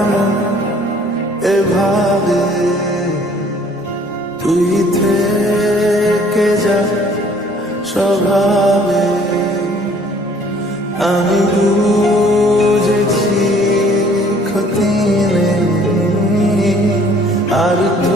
এমন এভাবে তুই থেকে যা স্বভাবে আমি বুঝেছি ক্ষতি নেই আর